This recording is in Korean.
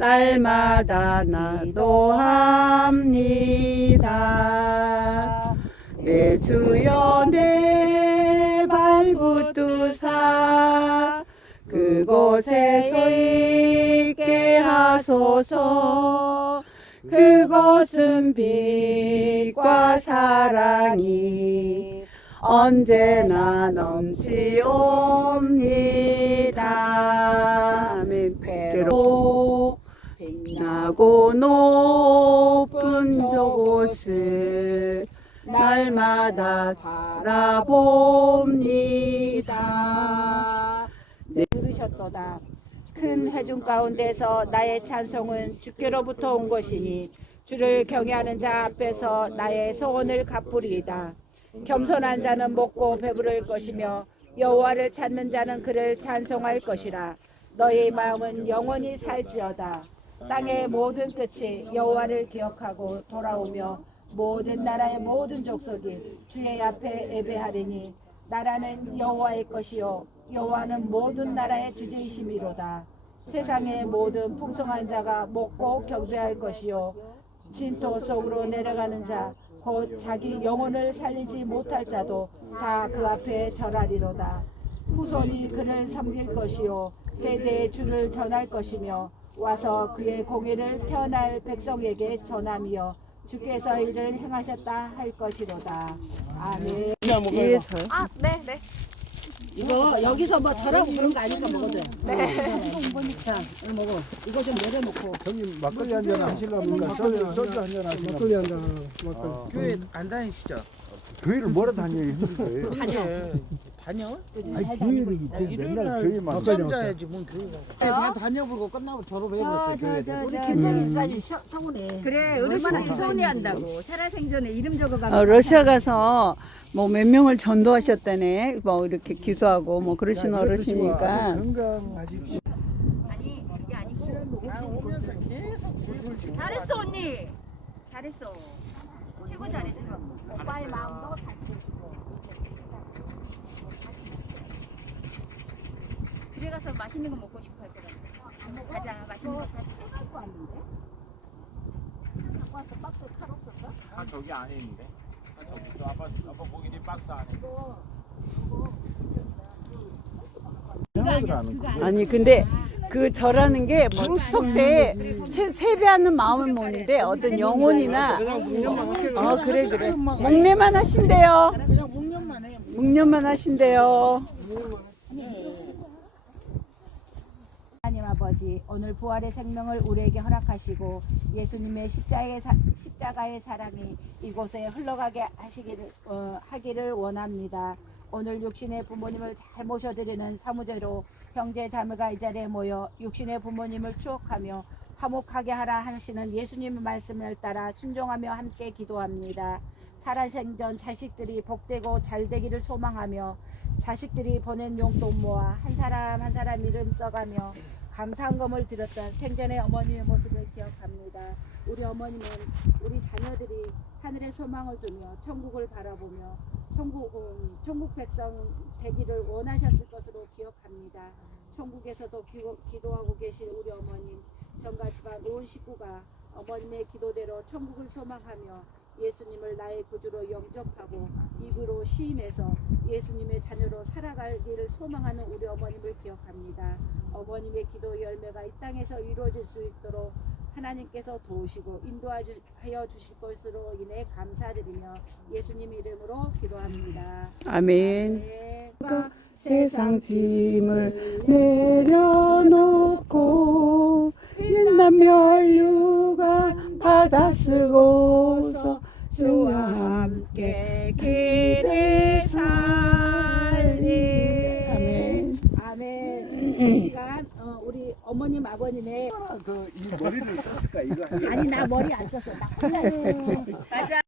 날마다 나도합니다. 내 주여 내 발붙두사 그곳에 서 있게 하소서 그곳은 빛과 사랑이 언제나 넘치옵니다. 아멘. 괴로 빛나고 높은 저곳을 날마다 바라봅니다. 들으셨도다. 큰 해중 가운데서 나의 찬송은 주께로부터 온 것이니 주를 경외하는 자 앞에서 나의 소원을 갚으리이다. 겸손한 자는 먹고 배부를 것이며 여호와를 찾는 자는 그를 찬송할 것이라. 너의 마음은 영원히 살지어다. 땅의 모든 끝이 여호와를 기억하고 돌아오며 모든 나라의 모든 족속이 주의 앞에 예배하리니 나라는 여호와의 것이요 여호와는 모든 나라의 주제이심이로다. 세상의 모든 풍성한 자가 먹고 경배할 것이요 진토 속으로 내려가는 자 곧 자기 영혼을 살리지 못할 자도 다 그 앞에 절하리로다. 후손이 그를 섬길 것이요 대대의 주를 전할 것이며 와서 그의 공의를 태어날 백성에게 전함이여 주께서 이를 행하셨다 할 것이로다. 아멘. 예, 저. 아, 네, 네. 이거 여기서 뭐 저라고 그런 거 아니까 먹어줘요. 네. 자, 이거 먹어. 이거 좀 내려놓고. 형님 막걸리 한 잔 하시려면 소주, 소주 한잔 하시려면 막걸리 한잔 막걸리. 교회 안 다니시죠? 교회를 뭐라 다녀요 힘들어요 다녀. 다녀? 아니 교회를 맨날 교회만 자야지 뭔 교회가 다 다녀보고 끝나고 졸업해버렸어요 교회들 우리 김정희 사진 서운해. 그래 얼마나 서운해 한다고 살아생전에 이름 적어가면 어, 러시아 가서 뭐 몇 명을 전도하셨다네. 뭐 이렇게 기도하고 뭐 그러신 어르시니까. 건강하십시오 아니 그게 아니고 아, 오면서 계속 줄줄 지고 잘했어 언니 잘했어 최고 잘했어 오빠의 마음도 집에 가서 맛있는 거 먹고 싶어 할 거라 가자 맛있는 거 사자 아 저기 안에 있는데. 아, 저기 또 아빠 아빠 보기니 박스 안에. 거 아니 근데 그 절하는 때 세, 세배하는 마음을 모는데? 어떤 영혼이나 어 그래 그래. 목례만 하신대요. 묵념만 하신대요 아버지 오늘 부활의 생명을 우리에게 허락하시고 예수님의 십자가의, 사, 십자가의 사랑이 이곳에 흘러가게 하시기를 어, 하기를 원합니다. 오늘 육신의 부모님을 잘 모셔드리는 사무제로 형제 자매가 이 자리에 모여 육신의 부모님을 추억하며 화목하게 하라 하시는 예수님의 말씀을 따라 순종하며 함께 기도합니다. 살아생전 자식들이 복되고 잘되기를 소망하며 자식들이 보낸 용돈 모아 한 사람 한 사람 이름 써가며 감사한금을 드렸던 생전의 어머니의 모습을 기억합니다. 우리 어머님은 우리 자녀들이 하늘의 소망을 두며 천국을 바라보며 천국, 음, 천국 백성 되기를 원하셨을 것으로 기억합니다. 천국에서도 기도, 기도하고 계신 우리 어머님, 전가 집안 온 식구가 어머님의 기도대로 천국을 소망하며 예수님을 나의 구주로 영접하고 입으로 시인해서 예수님의 자녀로 살아가기를 소망하는 우리 어머님을 기억합니다. 어머님의 기도 열매가 이 땅에서 이루어질 수 있도록 하나님께서 도우시고 인도하여 주실 것으로 인해 감사드리며 예수님 이름으로 기도합니다. 아멘 네. 세상 짐을 내려놓고 옛날 멸류가 받아 쓰고서 주와 함께 길을 살리. 아멘. 아멘. 이 시간 어, 우리 어머님 아버님의 그 이 머리를 썼을까 이거? 아니 나 머리 안 썼어. 나 혼자 맞아